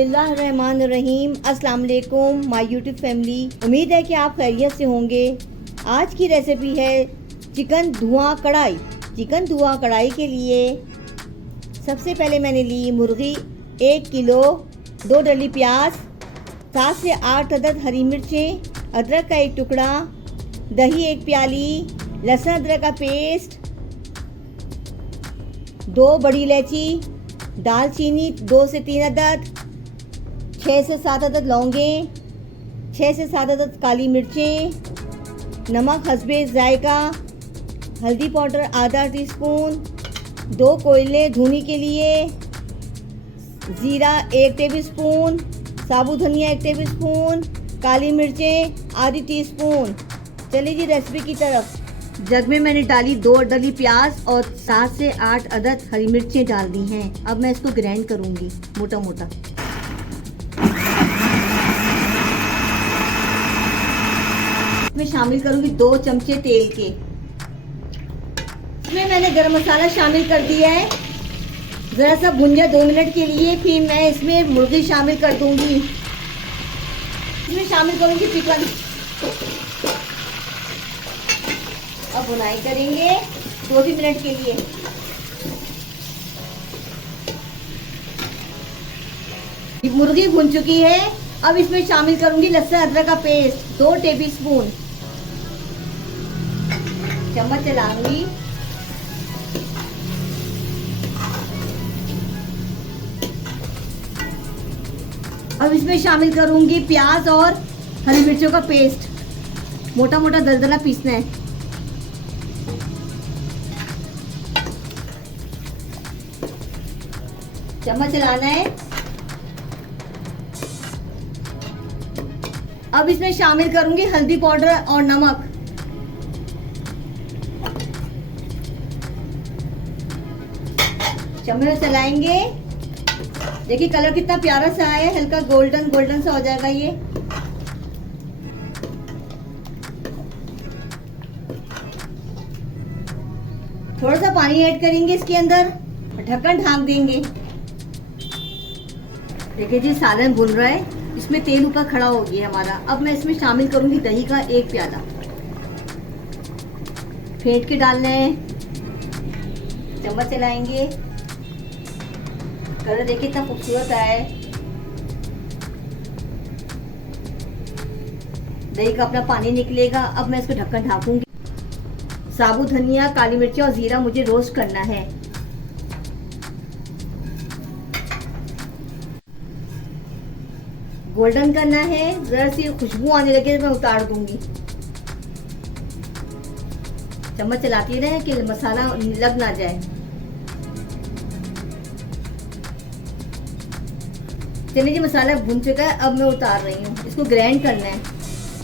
बिस्मिल्लाहिर्रहमानिर्रहीम। अस्सलाम वालेकुम माय यूट्यूब फैमिली। उम्मीद है कि आप खैरियत से होंगे। आज की रेसिपी है चिकन धुआं कढ़ाई। चिकन धुआं कढ़ाई के लिए सबसे पहले मैंने ली मुर्गी 1 किलो, 2 डली प्याज, 7 से 8 अदद हरी मिर्चें, अदरक का 1 टुकड़ा, दही 1 प्याली, लहसुन अदरक का पेस्ट, 2 बड़ी इलायची, दालचीनी 2 से 3 अदद, 6 से 7 अदद लौंगें, 6 से 7 अदद काली मिर्चें, नमक हस्बे जायका, हल्दी पाउडर आधा टीस्पून, 2 कोयले धुनी के लिए, ज़ीरा 1 टेबलस्पून, साबुत धनिया 1 टेबलस्पून, काली मिर्चें आधी टीस्पून। चलिए जी रेसिपी की तरफ। जग में मैंने डाली 2 डली प्याज और 7 से 8 अदद हरी मिर्चें डाल दी हैं। अब मैं इसको ग्राइंड करूंगी मोटा मोटा। इसमें शामिल करूंगी 2 चमचे तेल के। इसमें मैंने गरम मसाला शामिल कर दिया है। ज़रा सा भुंजा 2 मिनट के लिए, फिर मैं इसमें मुर्गी शामिल कर दूंगी। इसमें शामिल करूंगी चिकन। अब भुनाई करेंगे 2-3 मिनट के लिए। मुर्गी भुन चुकी है। अब इसमें शामिल करूंगी लहसुन अदरक का पेस्ट 2 टेबलस्पून। चम्मच चलाऊंगी। अब इसमें शामिल करूंगी प्याज और हरी मिर्चों का पेस्ट। मोटा मोटा दरदरा पीसना है। चम्मच चलाना है। अब इसमें शामिल करूंगी हल्दी पाउडर और नमक। चम्मच चलाएंगे। देखिए कलर कितना प्यारा सा आया है, हल्का गोल्डन गोल्डन सा हो जाएगा ये। थोड़ा सा पानी ऐड करेंगे इसके अंदर, ढक्कन ढांक देंगे। देखिए जी सालन भुन रहा है, इसमें तेल ऊपर खड़ा हो गया हमारा। अब मैं इसमें शामिल करूंगी दही का 1 प्याला। फेंट के डालना है। चम्मच चलाएंगे। कलर देखिए कितना खूबसूरत आया है। दही का अपना पानी निकलेगा। अब मैं इसको ढक्कन ढांकूंगी। साबुत धनिया, काली मिर्ची और जीरा मुझे रोस्ट करना है। गोल्डन करना है। जरा सी खुशबू आने लगे तो मैं उतार दूंगी। चम्मच चलाती रहे कि मसाला लग ना जाए। चलिए जी मसाला भुन चुका है। अब मैं उतार रही हूँ। इसको ग्राइंड करना है।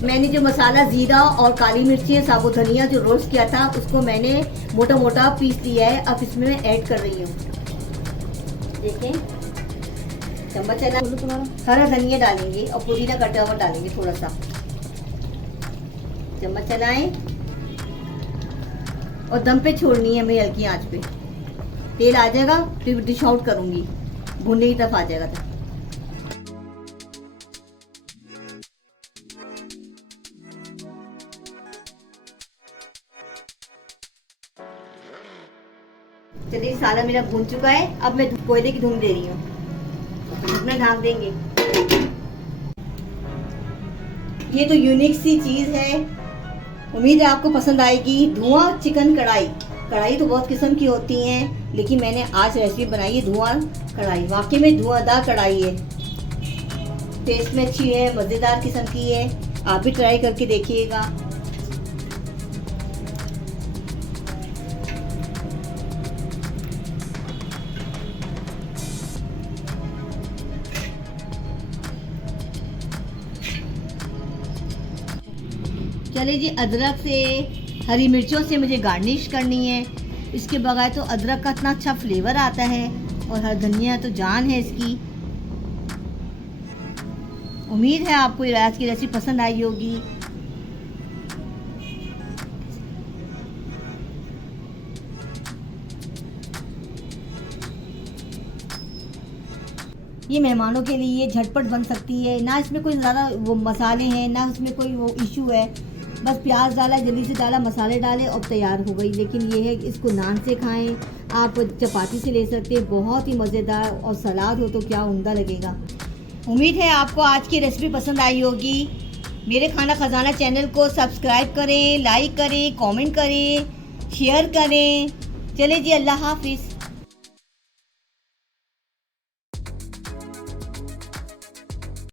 मैंने जो मसाला जीरा और काली मिर्ची साबुत धनिया जो रोस्ट किया था उसको मैंने मोटा मोटा पीस लिया है। अब इसमें मैं ऐड कर रही हूँ। देखें चम्मच चला। हरा धनिया डालेंगे और पुदीना कटा हुआ डालेंगे थोड़ा सा। चम्मच चलाएं और दम पे छोड़नी है हमें हल्की आंच पे। तेल आ जाएगा फिर डिश आउट करूंगी। भुनने की तरफ आ जाएगा तो चलिए सालन मेरा भून चुका है। अब मैं कोयले की धूम दे रही हूँ। ढकना ढांक देंगे। ये तो यूनिक सी चीज है। उम्मीद है आपको पसंद आएगी। धुआं चिकन कढ़ाई। कढ़ाई तो बहुत किस्म की होती हैं, लेकिन मैंने आज रेसिपी बनाई है धुआं कढ़ाई। वाकई में धुआंदार कढ़ाई है। टेस्ट में अच्छी है, मजेदार किस्म की है। आप भी ट्राई करके देखिएगा। चलिए जी अदरक से हरी मिर्चों से मुझे गार्निश करनी है। इसके बगैर तो अदरक का इतना अच्छा फ्लेवर आता है और हरी धनिया तो जान है इसकी। उम्मीद है आपको ये आज की रेसिपी पसंद आई होगी। ये मेहमानों के लिए झटपट बन सकती है, ना इसमें कोई ज़्यादा वो मसाले हैं, ना उसमें कोई वो इशू है। बस प्याज डाला, जल्दी से डाला, मसाले डाले और तैयार हो गई। लेकिन ये है कि इसको नान से खाएं, आप चपाती से ले सकते हैं, बहुत ही मज़ेदार, और सलाद हो तो क्या उम्दा लगेगा। उम्मीद है आपको आज की रेसिपी पसंद आई होगी। मेरे खाना खजाना चैनल को सब्सक्राइब करें, लाइक करें, कमेंट करें, शेयर करें। चले जी, अल्लाह हाफिज़।